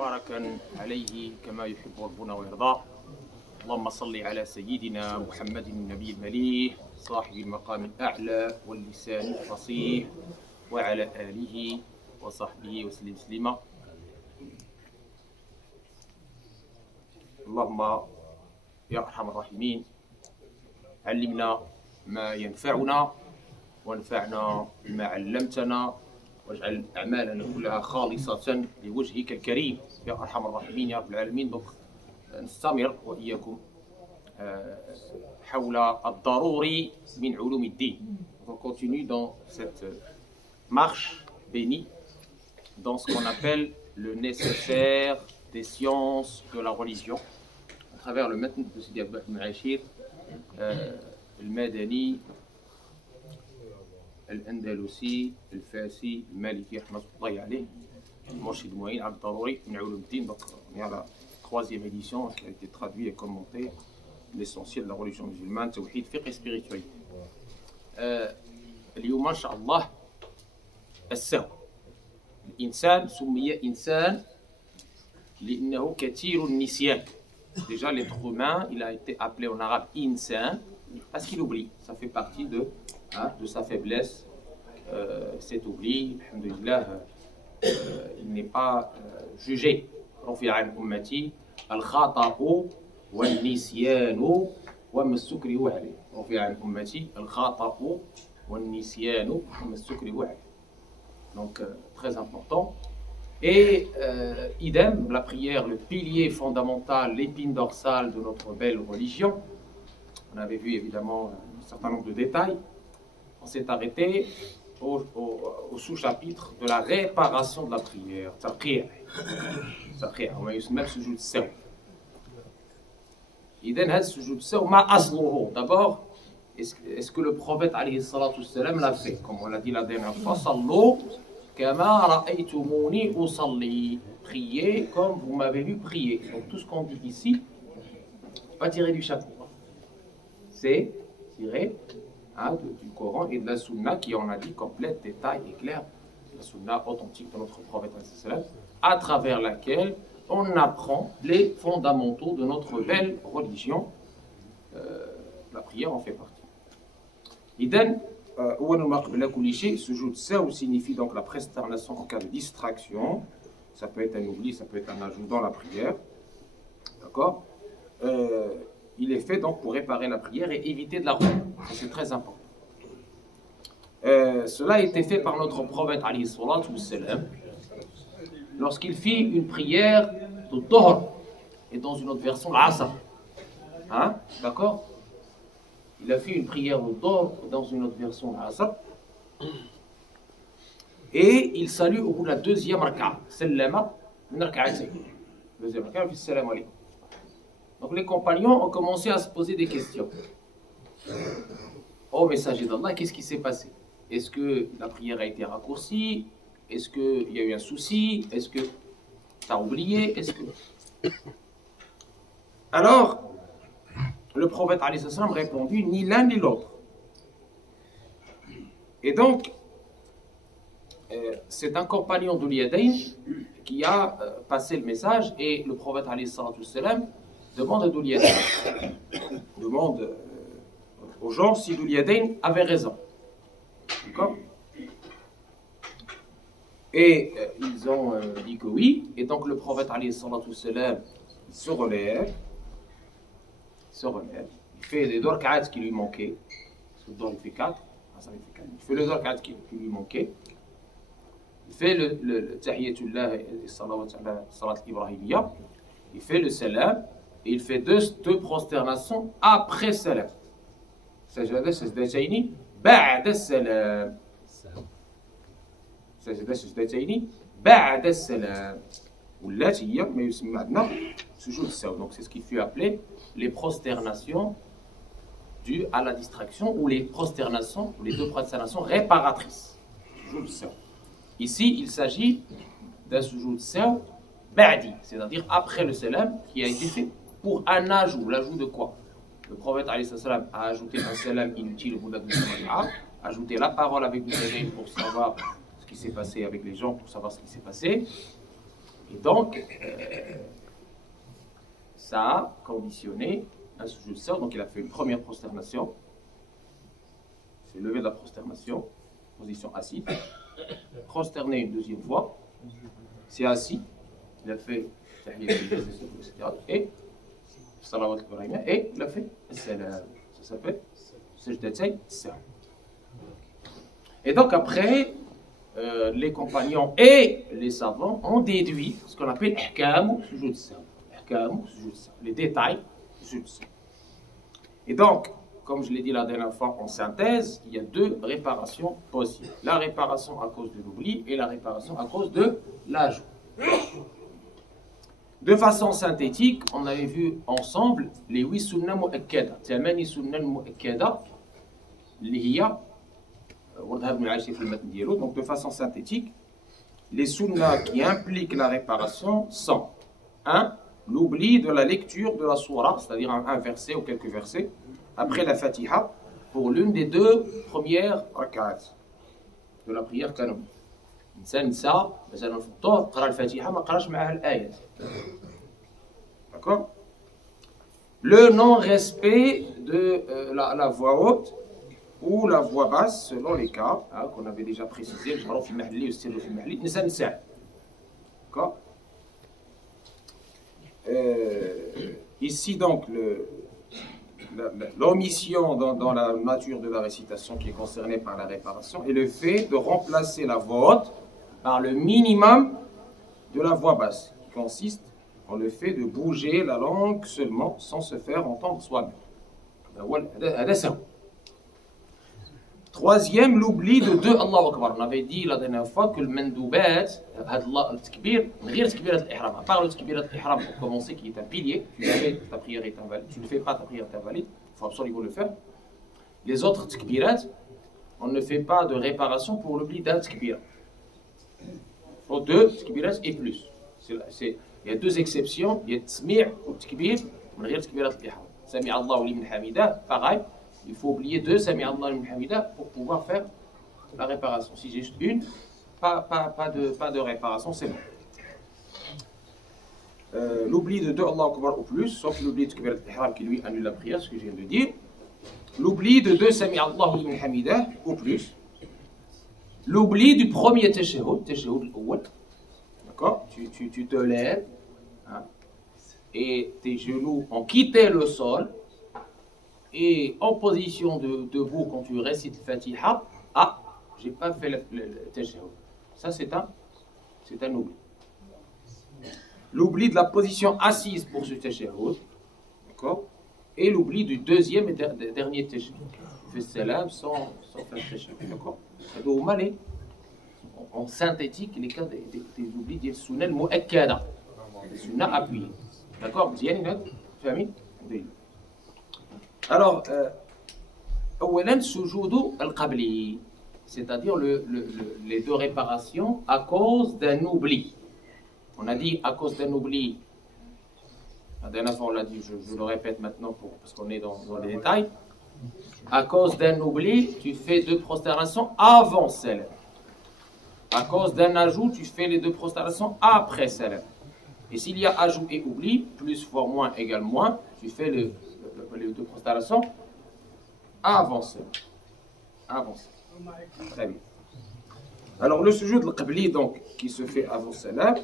مباركا عليه كما يحب ربنا ويرضى. اللهم صل على سيدنا محمد النبي المليح صاحب المقام الأعلى واللسان الفصيح وعلى آله وصحبه وسلم تسليما. اللهم يا أرحم الراحمين علمنا ما ينفعنا وانفعنا بما علمتنا واجعل أعمالنا كلها خالصة لوجهك الكريم يا أرحم الراحمين يا رب العالمين. Donc نستمر وإياكم حول الضروري من علوم الدين. On continue dans cette marche bénie dans ce qu'on appelle le nécessaire des sciences de la religion à travers le matn de Sidi Abdullah ibn Ashir المدني الأندلسي الفاسي المالكي رحمة الله عليه المرشد المعين عبد الضروري من علوم الدين. Donc on est à la troisième édition qui a été traduite et commentée l'essentiel de la religion musulmane توحيد فقه spiritualité. اليوم إن شاء الله السهو. الإنسان سمي إنسان لأنه كثير النسيان. Déjà l'être humain il a été appelé en arabe insan parce qu'il oublie. Ça fait partie de sa faiblesse. Cet oubli, alhamdulillah, il n'est pas jugé. رفع عن أمتي الخطأ والنسيان وما استكره عليه. رفع عن أمتي الخطأ والنسيان وما استكره عليه. Donc très important. Et idem, la prière, le pilier fondamental, l'épine dorsale de notre belle religion. On avait vu évidemment un certain nombre de détails. On s'est arrêté au sous-chapitre de la réparation de la prière. On va يسمى سجود السهو. إذن هذا السجود السهو ما أصله. D'abord, est-ce que le prophète alayhi salatu wassalam l'a fait? Comme on l'a dit la dernière fois, صلوا كما رأيتموني أصلي. Priez comme vous m'avez vu prier. Donc tout ce qu'on dit ici, pas tiré du chapeau. C'est tiré du Coran et de la Sunna qui, on a dit, complète, détail et clair. La Sunna authentique de notre prophète à travers laquelle on apprend les fondamentaux de notre belle religion. La prière en fait partie. Idem, sujud sahw signifie donc la prosternation en cas de distraction. Ça peut être un oubli, ça peut être un ajout dans la prière. D'accord? Il est fait donc pour réparer la prière et éviter de la reprendre. C'est très important. Cela a été fait par notre prophète alayhi salatu wassalam lorsqu'il fit une prière de Dhuhr et dans une autre version l'Asr. Hein? D'accord? Il a fait une prière de Dhuhr dans une autre version l'Asr. Et il salue au bout de la deuxième raka'a. Sallama min raka'atayn. Deuxième raka'a, il fait salam alaykum. Donc les compagnons ont commencé à se poser des questions. Ô messager d'Allah, qu'est-ce qui s'est passé? Est-ce que la prière a été raccourcie? Est-ce qu'il y a eu un souci? Est-ce que tu as oublié? Alors, le prophète alayhi salam répondu, ni l'un ni l'autre. Et donc, c'est un compagnon de l'Yadayn qui a passé le message et le prophète alayhi salam demande à Dhul Yadayn, demande aux gens si Dhul Yadayn avait raison. D'accord? Et ils ont dit que oui. Et donc le prophète alayhi salatu wassalam se relève, il fait les deux rak'at qui lui manquaient. Parce que le il fait 4. Il fait les deux rak'at qui lui manquaient. Il fait le tahiyatullah et salawat ala salat ibrahimiyya. Il fait le salam. Et il fait deux prosternations après salam. Sajada sajdatayni ba'da salam. Sajada sajdatayni ba'da salam. والتي هي ما يسمى عندنا سجود السهو. Donc c'est ce qui fut appelé les prosternations dues à la distraction ou les prosternations ou les deux prosternations réparatrices. Sujud السهو. Ici il s'agit d'un sujud السهو ba'di, c'est-à-dire après le salam qui a été fait. Pour un ajout, l'ajout de quoi? Le prophète alayhi salam a ajouté un salam inutile au bout de la deuxième raka'a, ajouté la parole avec le salam pour savoir ce qui s'est passé avec les gens, pour savoir ce qui s'est passé. Et donc, ça a conditionné un sujoud sahw. Donc il a fait une première prosternation, il s'est levé de la prosternation, position assise, prosterné une deuxième fois, s'est assis, il a fait etc. Et il a fait salam. Ça s'appelle sajdatay sahw. Et donc après, les compagnons et les savants ont déduit ce qu'on appelle ihkam ou sujoud sahw. Les détails du sujoud sahw. Et donc, comme je l'ai dit la dernière fois en synthèse, il y a deux réparations possibles. La réparation à cause de l'oubli et la réparation à cause de l'ajout. De façon synthétique, on avait vu ensemble les 8 sunnah mu'akkada. ثماني sunnah mu'akkada اللي هي وردها ابن العاشري في المتن ديالو. Donc de façon synthétique, les sunnahs qui impliquent la réparation sont 1. L'oubli de la lecture de la sourate, c'est-à-dire un verset ou quelques versets, après la Fatiha, pour l'une des deux premières rak'at de la prière canonique. الإنسان نسى مثلا في الظهر قرأ الفاتحة ما قراش معها الآيات. D'accord? Le non-respect de la voix haute ou la voix basse selon les cas qu'on avait déjà précisé, le jarou fi mahli ou le sirru fi mahli, الإنسان نسى. D'accord? Ici donc l'omission dans la nature de la récitation qui est concernée par la réparation est le fait de remplacer la voix haute par le minimum de la voix basse, qui consiste en le fait de bouger la langue seulement sans se faire entendre soi-même. Troisième, l'oubli de deux Allahu Akbar. On avait dit la dernière fois que le mandoubat, le takbir, à part le takbirat al-ihram pour commencer, qui est un pilier, tu le fais, ta prière est invalide. Tu ne le fais pas, ta prière est invalide. Il faut absolument le faire. Les autres takbirats, on ne fait pas de réparation pour l'oubli d'un takbir. Il faut deux takbirats et plus. Il y a deux exceptions. Il y a tsmi' ou takbir, on regarde takbirat al-ihram. Sami Allahu liman hamidah, pareil. Il faut oublier deux Sami Allahu liman hamidah pour pouvoir faire la réparation. Si j'ai juste une, pas de réparation, c'est bon. L'oubli de deux Allahu Akbar ou plus, sauf l'oubli de takbirat al-ihram qui lui annule la prière, ce que je viens de dire. L'oubli de deux Sami Allahu liman hamidah ou plus. L'oubli du premier tashahhud al-awwal. D'accord? Tu te lèves hein, et tes genoux ont quitté le sol. Et en position debout, quand tu récites le Fatiha, j'ai pas fait le tashahhud. Ça, c'est un oubli. L'oubli de la position assise pour ce tashahhud, d'accord? Et l'oubli du deuxième et dernier tashahhud. Tu fais salam sans faire le tashahhud, d'accord? En synthétique, les cas des oublis des sunnah mu'akkada, des sunnahs appuyés. D'accord? Famille? Alors, c'est-à-dire les deux réparations à cause d'un oubli. On a dit à cause d'un oubli, la dernière fois on l'a dit, je le répète maintenant parce qu'on est dans les détails. À cause d'un oubli, tu fais deux prosternations avant salam. À cause d'un ajout, tu fais les deux prosternations après salam. Et s'il y a ajout et oubli, plus fois moins égale moins, tu fais les deux prosternations avant ça. Très bien. Alors le sujoud al-qabli donc qui se fait avant salam,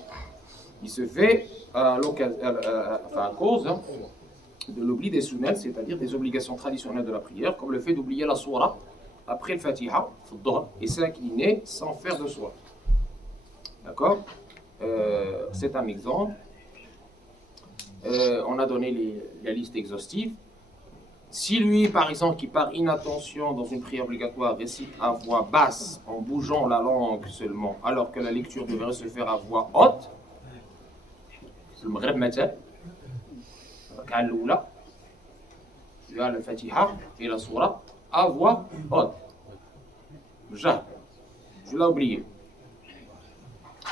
il se fait à cause de l'oubli des sunnah, c'est-à-dire des obligations traditionnelles de la prière, comme le fait d'oublier la sourate après le Fatiha et s'incliner sans faire de sourate. D'accord? C'est un exemple. On a donné la liste exhaustive. Si lui, par exemple, qui par inattention dans une prière obligatoire récite à voix basse en bougeant la langue seulement, alors que la lecture devrait se faire à voix haute, le maghreb matin, tu as le Fatiha et la sourate à voix haute. Je l'ai oublié.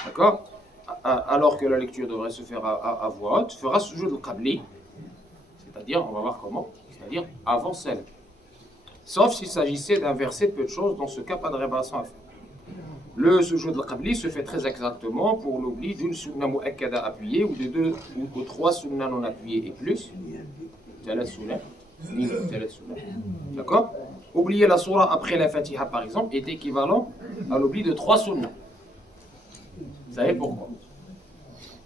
D'accord? Alors que la lecture devrait se faire à voix haute, fera sujoud al-qabli, c'est-à-dire, on va voir comment, c'est-à-dire avant celle. Sauf s'il s'agissait d'un verset de peu de choses, dans ce cas, pas de réparation à faire. Le sujoud al-qabli se fait très exactement pour l'oubli d'une sunna mu'akkada appuyée ou de 2 ou 3 sunnas non appuyées et plus. D'accord? Oublier la surah après la Fatiha par exemple est équivalent à l'oubli de 3 sunnas. Vous savez pourquoi?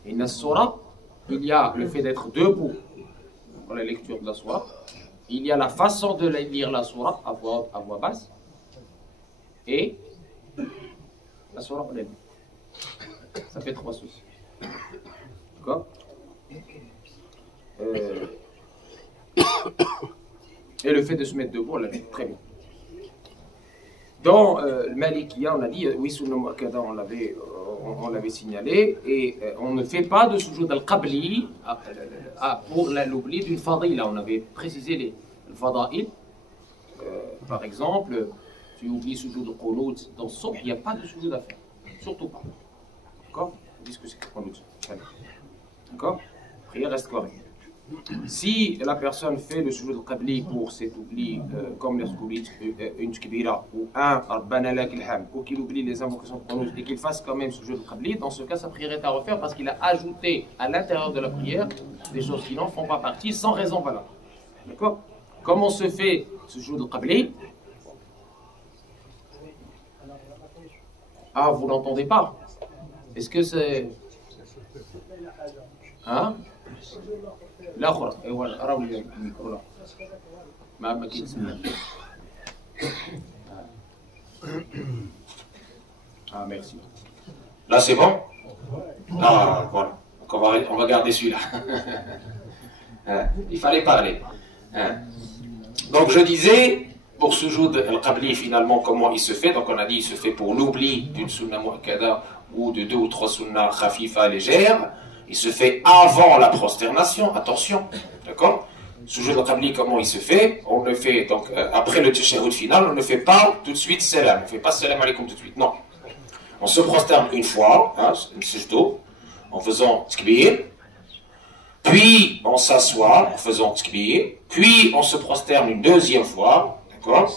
Et dans la surah, il y a le fait d'être debout pour la lecture de la surah. Il y a la façon de lire la surah à voix basse. Et la surah en elle-même. Ça fait 3 soucis. D'accord? Et le fait de se mettre debout, on l'a dit très bien. Dans le Malikiya, on a dit, oui, sunna mu'akkada, on l'avait signalé, et on ne fait pas de sujoud al-qabli pour l'oubli d'une fadila. On avait précisé les fada'il. Par exemple, tu oublies sujoud al-qunut dans son, il n'y a pas de sujoud à faire. Surtout pas. D'accord? On dit ce que c'est que qunut. D'accord? La prière reste correcte. Si la personne fait le sujoud al-qabli pour cet oubli, comme une tkbira ou un rabbana lakil hamd, ou qu'il oublie les invocations de qunut et qu'il fasse quand même sujoud al-qabli, dans ce cas sa prière est à refaire parce qu'il a ajouté à l'intérieur de la prière des choses qui n'en font pas partie sans raison valable. D'accord? Comment se fait ce sujoud al-qabli? Ah, vous n'entendez pas? Est-ce que c'est... Hein? الأخرى هو راوي الميكرو لا ما أكيد سمعت. Ah merci. Là c'est bon? Ah voilà. Donc on va garder celui-là. Il fallait parler. Donc je disais pour sujoud al-qabli finalement comment il se fait. Donc on a dit il se fait pour l'oubli d'une sunna mu'akkada ou de 2 ou 3 sunnas khafifa légères. Il se fait avant la prosternation, attention, d'accord? Sujoud al-qabli, comment il se fait? On le fait donc après le tashahhud final, on ne fait pas tout de suite salam, on ne fait pas salam alaykoum tout de suite, non. On se prosterne une fois, hein, en faisant tkbir, puis on s'assoit en faisant tkbir, puis on se prosterne une deuxième fois, d'accord?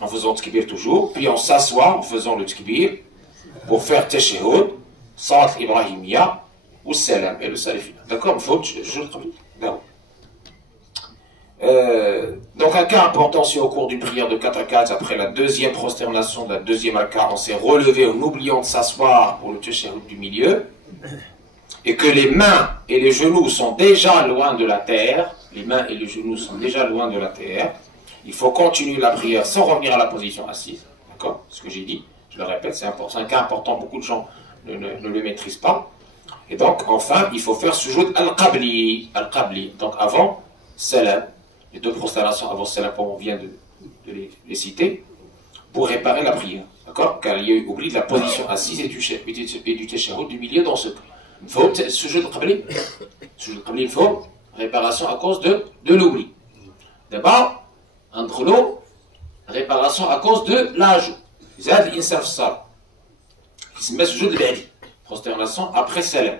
En faisant tkbir toujours, puis on s'assoit en faisant le tkbir pour faire tashahhud, salat ibrahimiya, ou salam et le salam final. D'accord? Il faut je le traduis. Donc un cas important, si au cours d'une prière de 4 rak'at, après la deuxième prosternation de la deuxième raka, on s'est relevé en oubliant de s'asseoir pour le tashahhud du milieu, et que les mains et les genoux sont déjà loin de la terre, les mains et les genoux sont déjà loin de la terre, il faut continuer la prière sans revenir à la position assise. D'accord? Ce que j'ai dit, je le répète, c'est important, c'est un cas important, beaucoup de gens ne le maîtrisent pas. Et donc, enfin, il faut faire sujoud al-qabli. Al-qabli. Donc, avant salam, les 2 prosternations avant salam, comme on vient de les citer, pour réparer la prière. D'accord? Car il y a eu oubli de la position assise et du tashahhud du milieu dans ce cas. Il faut sujoud al-qabli. Sujoud al-qabli, il faut réparation à cause de l'oubli. D'abord, entre l'eau, réparation à cause de l'ajout. Zad insaf sal. Qui se met sujoud al-ba'di. Prosternation après salam.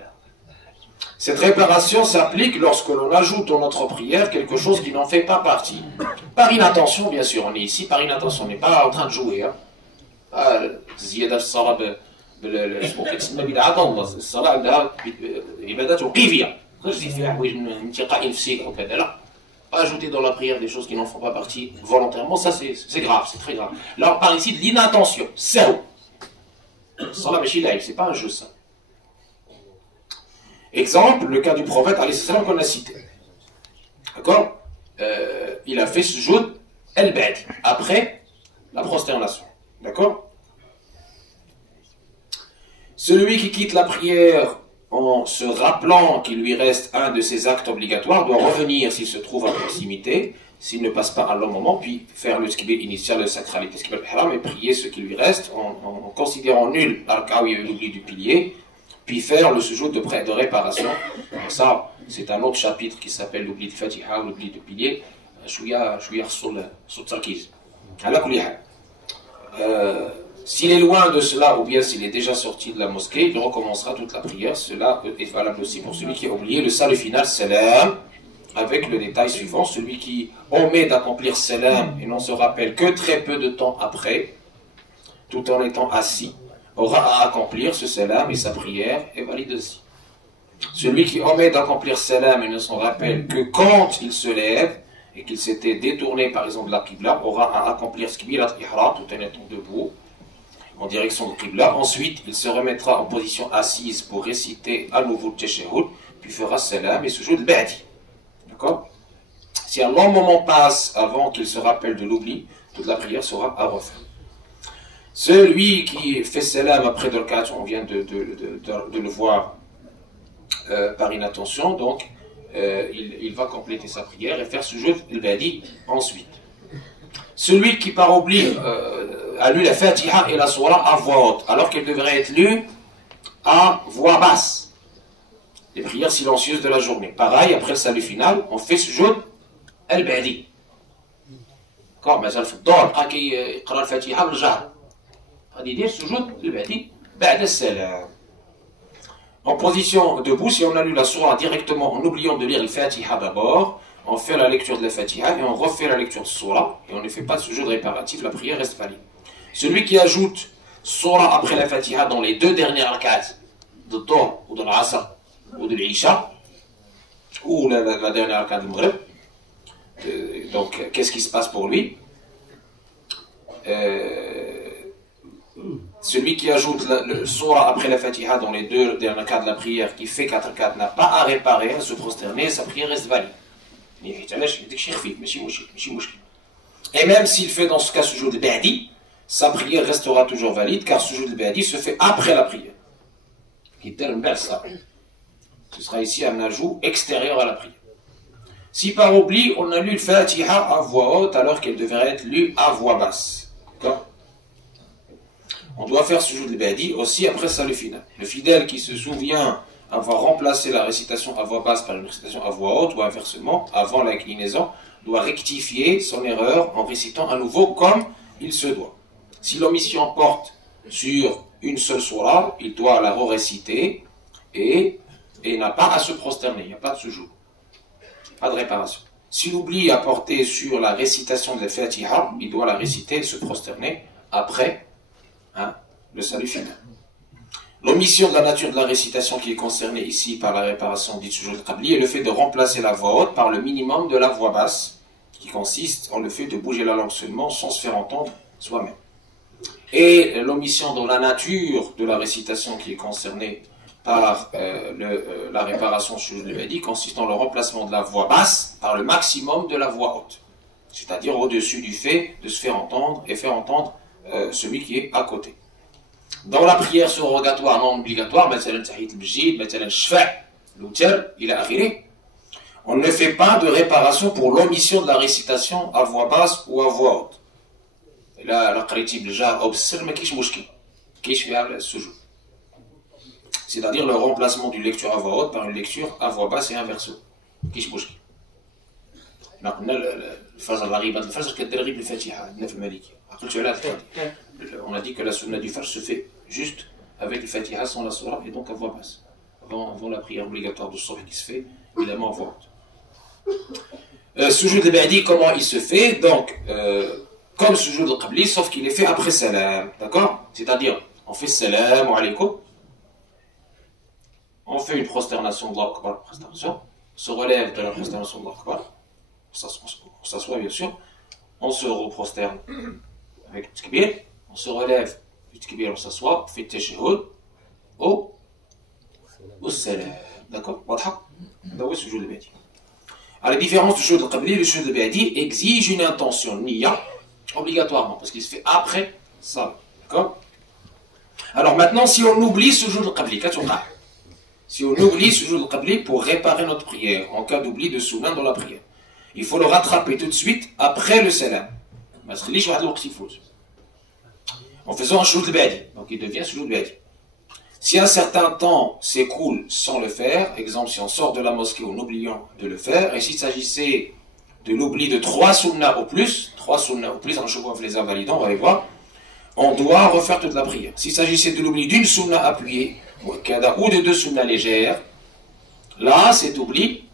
Cette réparation s'applique lorsque l'on ajoute dans notre prière quelque chose qui n'en fait pas partie. Par inattention, bien sûr, on est ici par inattention, on n'est pas en train de jouer. زيادة الصلاة اسمها بدعة تنضز الصلاة عندها عبادات وقيفية غير تزيد فيها حوايج من انتقاء نفسي أو كذا لا. Ajouter dans la prière des choses qui n'en font pas partie volontairement, ça c'est grave, c'est très grave. Là on parle ici de l'inattention, c'est Salah Meshilai, c'est pas un jeu ça. Exemple, le cas du prophète qu'on a cité. D'accord? Il a fait sujoud al-ba'di après la prosternation. D'accord? Celui qui quitte la prière en se rappelant qu'il lui reste un de ses actes obligatoires doit revenir s'il se trouve à proximité, s'il ne passe pas à long moment, puis faire le tkbir initial de sacralité, tkbir al-ihram, et prier ce qui lui reste en considérant nul l'arka où il y a eu l'oubli du pilier, puis faire le sujoud de réparation. Donc ça, c'est un autre chapitre qui s'appelle l'oubli de Fatiha ou l'oubli du pilier. S'il est loin de cela, ou bien s'il est déjà sorti de la mosquée, il recommencera toute la prière. Cela est valable aussi pour celui qui a oublié le salut final, salam, avec le détail suivant. Celui qui omet d'accomplir salam et n'en se rappelle que très peu de temps après, tout en étant assis, aura à accomplir ce salam et sa prière est valide aussi. Celui qui omet d'accomplir salam et ne s'en rappelle que quand il se lève et qu'il s'était détourné par exemple de la Qibla, aura à accomplir Takbirat Ihram tout en étant debout en direction de Qibla. Ensuite, il se remettra en position assise pour réciter à nouveau le Tashahhud, puis fera salam et sujoud al-Ba'di. D'accord? Si un long moment passe avant qu'il se rappelle de l'oubli, toute la prière sera à refaire. Celui qui fait salam après deux rak'at, on vient de le voir par inattention, donc il va compléter sa prière et faire sujoud al-Ba'di ensuite. Celui qui par oubli a lu la Fatiha et la Sourate à voix haute, alors qu'elle devrait être lue à voix basse. Les prières silencieuses de la journée. Pareil, après le salut final, on fait sujoud al-Ba'di. D'accord, mais ça fait d'or, quand il يقرأ الفاتحة بالجهر. غادي يدير سجود al-Ba'di بعد السلام. En position debout, si on a lu la Sourate directement en oubliant de lire le Fatiha d'abord, on fait la lecture de la Fatiha et on refait la lecture de Sourate et on ne fait pas de sujoud réparatif, la prière reste valide. Celui qui ajoute Sourate après la Fatiha dans les deux dernières rak'at de Dhuhr ou de l'Asr ou de l'Isha ou la dernière rak'at de Maghrib, donc qu'est-ce qui se passe pour lui? Celui qui ajoute le Sourate après la Fatiha dans les deux derniers cas de la prière, qui fait 4 rak'at, n'a pas à réparer, à se prosterner, sa prière reste valide. Et même s'il fait dans ce cas sujoud al-Ba'di, sa prière restera toujours valide, car sujoud al-Ba'di se fait après la prière. Ce sera ici un ajout extérieur à la prière. Si par oubli, on a lu le Fatiha à voix haute alors qu'elle devrait être lue à voix basse. D'accord? On doit faire sujoud al-Ba'di aussi après salut final. Le fidèle qui se souvient avoir remplacé la récitation à voix basse par une récitation à voix haute, ou inversement, avant l'inclinaison, doit rectifier son erreur en récitant à nouveau comme il se doit. Si l'omission porte sur une seule sourate, il doit la réciter et n'a pas à se prosterner, il n'y a pas de sujoud, pas de réparation. Si l'oubli a porté sur la récitation de la Fatiha, il doit la réciter et se prosterner après le salut final. L'omission de la nature de la récitation qui est concernée ici par la réparation dite sujoud al-Qabli est le fait de remplacer la voix haute par le minimum de la voix basse, qui consiste en le fait de bouger la langue seulement sans se faire entendre soi-même. Et l'omission de la nature de la récitation qui est concernée par la réparation sujoud al-Ba'di consiste en le remplacement de la voix basse par le maximum de la voix haute, c'est-à-dire au-dessus du fait de se faire entendre et faire entendre celui qui est à côté. Dans la prière surrogatoire non obligatoire, on ne fait pas de réparation pour l'omission de la récitation à voix basse ou à voix haute. Et là, c'est-à-dire le remplacement d'une lecture à voix haute par une lecture à voix basse et inversement. On a dit que la sunna du Fajr se fait juste avec le Fatiha sans la Sourate et donc à voix basse. Avant la prière obligatoire de Subh qui se fait évidemment à voix haute. Sujoud al-Ba'di, comment il se fait? Donc, comme sujoud al-Qabli, sauf qu'il est fait après salam. D'accord? C'est-à-dire, on fait salam alaykoum, on fait une prosternation d'Allahu Akbar, on se relève de la prosternation d'Allahu Akbar, on s'assoit bien sûr, on se reprosterne avec le Takbir, on se relève du Takbir, on s'assoit, on fait le Tashahhud au salam. D'accord? C'est sujoud al-Ba'di. À la différence du sujoud al-Qabli, le sujoud al-Ba'di exige une intention, niya, obligatoirement, parce qu'il se fait après ça. D'accord? Alors maintenant, si on oublie sujoud al-Qabli, si on oublie sujoud al-Qabli pour réparer notre prière, en cas d'oubli de soudain dans la prière, il faut le rattraper tout de suite après le salam. En faisant un sujoud al-Ba'di, donc il devient sujoud al-Ba'di. Si un certain temps s'écoule sans le faire, exemple si on sort de la mosquée en oubliant de le faire, et s'il s'agissait de l'oubli de 3 sunnas au plus, en chevaux les invalidants, on va les voir, on doit refaire toute la prière. S'il s'agissait de l'oubli d'une sunna appuyée, ou de 2 sunnas légères, là cet oubli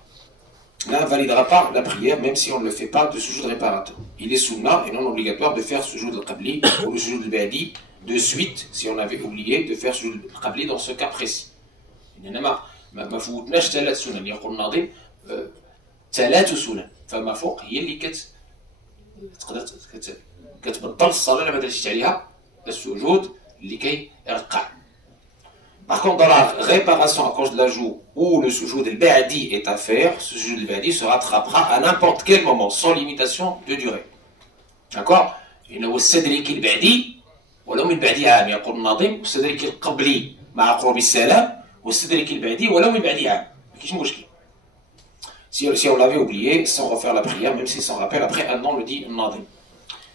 n'invalidera pas la prière, même si on ne le fait pas de sujoud réparateur. Il est sunna et non obligatoire de faire sujoud al-Qabli ou le sujoud al-Ba'di de suite si on avait oublié de faire sujoud al-qabli dans ce cas précis. ما فوتناش 3 سنن يقول الناظم 3 سنن فما فوق هي اللي تقدر كتبطل الصلاه لما درتيش عليها السجود لكي يرقع. Par contre, dans la réparation à cause de l'ajout où le sujoud al-ba'di est à faire, ce sujoud al-ba'di se rattrapera à n'importe quel moment, sans limitation de durée. D'accord? إنه السدرك البعدي ولو من بعد عام يقول الناظم والسدرك القبلي مع قرب السلام والسدرك البعدي ولو من بعد عام. ما كاينش مشكل. Si on l'avait oublié, sans refaire la prière, même si s'en rappelle après, un nom le dit الناظم.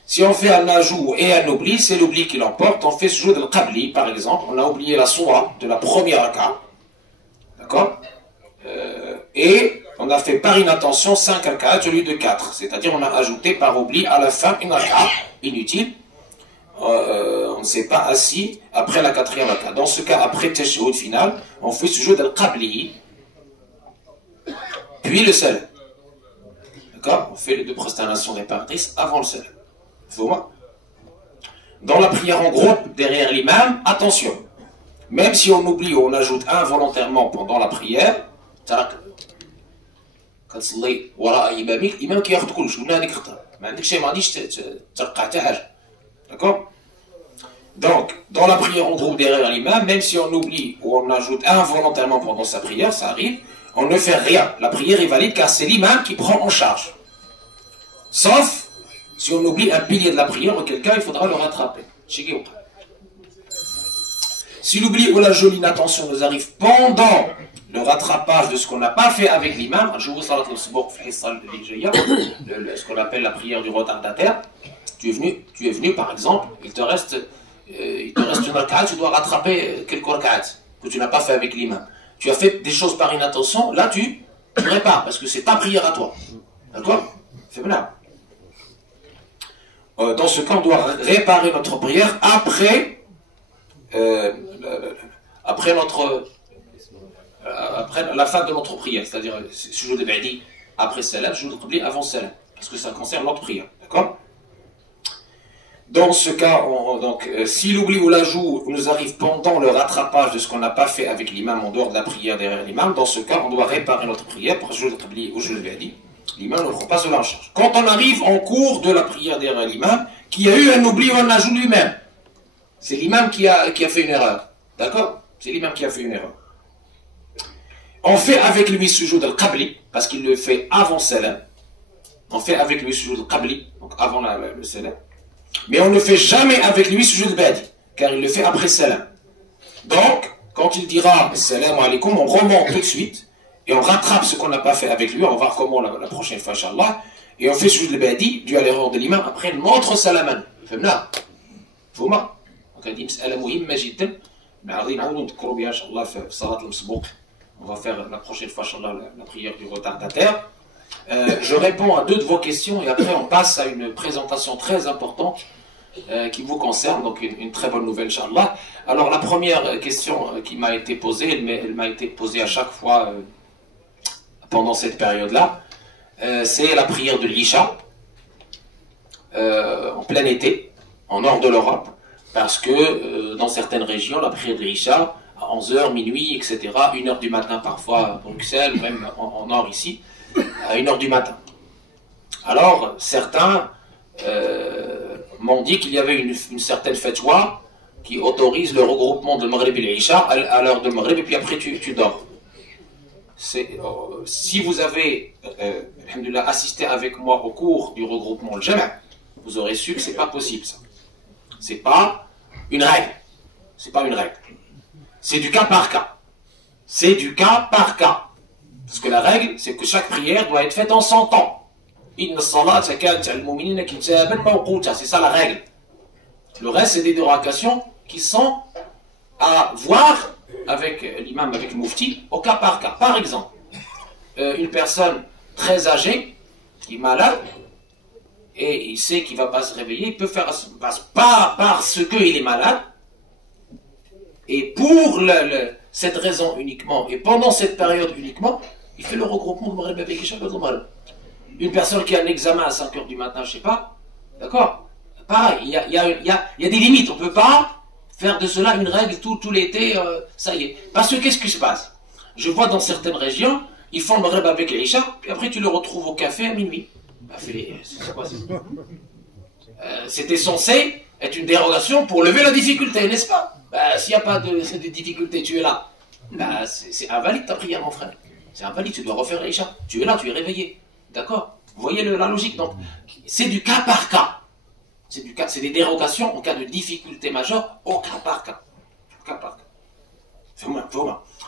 Si on fait un ajout et un oubli, c'est l'oubli qui l'emporte. On fait sujoud al-qabli, par exemple. On a oublié la sourate de la première raka. D'accord? Et on a fait par inattention 5 rak'at au lieu de 4. C'est-à-dire on a ajouté par oubli à la fin une raka inutile. On ne s'est pas assis après la 4e raka. Dans ce cas, après tashahhud final, on fait sujoud al-qabli, puis le salam. D'accord? On fait les 2 prosternations réparatrices avant le salam. Dans la prière en groupe derrière l'imam, attention, même si on oublie ou on ajoute involontairement pendant la prière, d'accord? Donc, dans la prière en groupe derrière l'imam, même si on oublie ou on ajoute involontairement pendant sa prière, ça arrive, on ne fait rien. La prière est valide car c'est l'imam qui prend en charge. Sauf si on oublie un pilier de la prière ou quelqu'un, il faudra le rattraper. Si l'oubli ou la jolie inattention nous arrive pendant le rattrapage de ce qu'on n'a pas fait avec l'imam, ce qu'on appelle la prière du retardataire, tu es venu par exemple, il te reste une rak'at, tu dois rattraper quelques rak'at que tu n'as pas fait avec l'imam. Tu as fait des choses par inattention, là tu répares, parce que c'est ta prière à toi. D'accord? C'est bien. Dans ce cas, on doit réparer notre prière après la fin de notre prière, c'est-à-dire sujoud al-ba'di après salam, sujoud al-qabli avant salam, parce que ça concerne notre prière, d'accord? Dans ce cas, si l'oubli ou l'ajout nous arrive pendant le rattrapage de ce qu'on n'a pas fait avec l'imam en dehors de la prière derrière l'imam, dans ce cas, on doit réparer notre prière par sujoud al-qabli ou sujoud al-ba'di. L'imam ne prend pas cela en charge. Quand on arrive en cours de la prière derrière l'imam, qui a eu un oubli ou un ajout lui-même, c'est l'imam qui a fait une erreur. D'accord? C'est l'imam qui a fait une erreur. On fait avec lui sujoud al-qabli, parce qu'il le fait avant salam. On fait avec lui sujoud al-qabli, donc avant le salam. Mais on ne fait jamais avec lui sujoud al-ba'di, car il le fait après salam. Donc, quand il dira salam alaikum, on remonte tout de suite, et on rattrape ce qu'on n'a pas fait avec lui, on va voir comment la prochaine fois, Inch'Allah, et on fait sujoud al-ba'di, dû à l'erreur de l'imam, après notre salaman. فهمنا؟ فهمنا؟ هذه مسألة مهمة جدا، غادي نعاودو نذكروا بها إن شاء الله في صلاة المسبوق. On va faire la prochaine fois, Inch'Allah, la prière du retardataire. Je réponds à 2 de vos questions, et après on passe à une présentation très importante qui vous concerne, donc une très bonne nouvelle, Inch'Allah. Alors la première question qui m'a été posée, elle m'a été posée à chaque fois pendant cette période-là, c'est la prière de l'Isha, en plein été, en nord de l'Europe, parce que dans certaines régions, la prière de l'Isha, à 11h, minuit, etc., 1h du matin parfois à Bruxelles, même en nord ici, à 1h du matin. Alors, certains m'ont dit qu'il y avait une certaine fatwa qui autorise le regroupement de Maghrib et l'Isha à l'heure de Maghrib, et puis après tu dors. Si vous avez assisté avec moi au cours du regroupement le Jama', vous aurez su que c'est pas possible ça. C'est pas une règle. C'est pas une règle. C'est du cas par cas. C'est du cas par cas. Parce que la règle, c'est que chaque prière doit être faite en son temps. C'est ça la règle. Le reste, c'est des dérogations qui sont à voir avec l'imam, avec le mufti, au cas par cas. Par exemple, une personne très âgée, qui est malade, et il sait qu'il ne va pas se réveiller, il peut faire pas parce qu'il est malade, et pour cette raison uniquement, et pendant cette période uniquement, il fait le regroupement de Maghrib avec Isha. Une personne qui a un examen à 5h du matin, je ne sais pas, d'accord? Pareil, il y a des limites, on ne peut pas faire de cela une règle tout l'été, ça y est. Parce que qu'est-ce qui se passe? Je vois dans certaines régions, ils font le maghreb avec l'Isha, puis après tu le retrouves au café à minuit. Bah, c'est quoi ça? C'était censé être une dérogation pour lever la difficulté, n'est-ce pas? Bah, s'il n'y a pas de difficulté, tu es là. Bah, c'est invalide ta prière, mon frère. C'est invalide, tu dois refaire l'Isha. Tu es là, tu es réveillé. D'accord? Vous voyez la logique? Donc, c'est du cas par cas. C'est des dérogations en cas de difficulté majeure, au cas par cas. Au cas par cas. Fais-moi.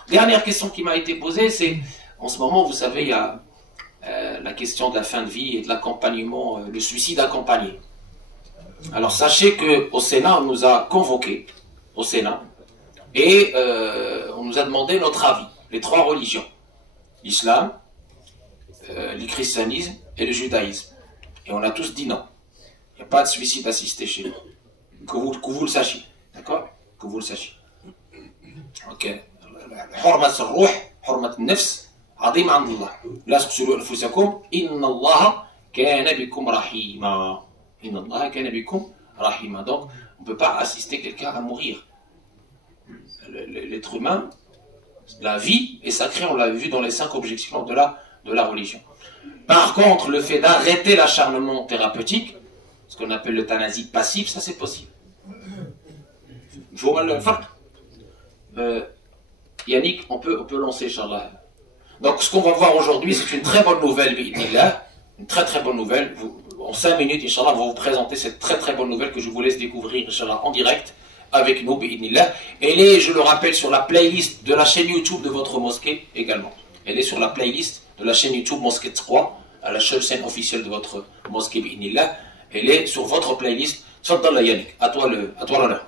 Dernière question qui m'a été posée, c'est, en ce moment, vous savez, il y a la question de la fin de vie et de l'accompagnement, le suicide accompagné. Alors, sachez qu'au Sénat, on nous a convoqués, au Sénat, et on nous a demandé notre avis, les trois religions, l'islam, le christianisme et le judaïsme. Et on a tous dit non. Il n'y a pas de suicide assisté chez nous. Que vous le sachiez. D'accord? Que vous le sachiez. Ok. حرمة الروح حرمة النفس عظيمة عند الله. لا تقتلوا أنفسكم إن الله كان بكم رحيما. إن الله كان بكم رحيما. Donc, on ne peut pas assister quelqu'un à mourir. L'être humain, la vie est sacrée, on l'a vu dans les 5 objections de la religion. Par contre, le fait d'arrêter l'acharnement thérapeutique, ce qu'on appelle l'euthanasie passive, ça c'est possible. Yannick, on peut lancer, Inch'Allah. Donc, ce qu'on va voir aujourd'hui, c'est une très bonne nouvelle, bi'idhnillah. Une très très bonne nouvelle. En 5 minutes, Inch'Allah, on va vous présenter cette très très bonne nouvelle que je vous laisse découvrir, Inch'Allah, en direct avec nous, bi'idhnillah. Elle est, je le rappelle, sur la playlist de la chaîne YouTube de votre mosquée également. Elle est sur la playlist de la chaîne YouTube Mosquée 3, à la seule chaîne officielle de votre mosquée, bi'idhnillah. Elle est sur votre playlist. Tfaddallah Yannick, à toi l'honneur.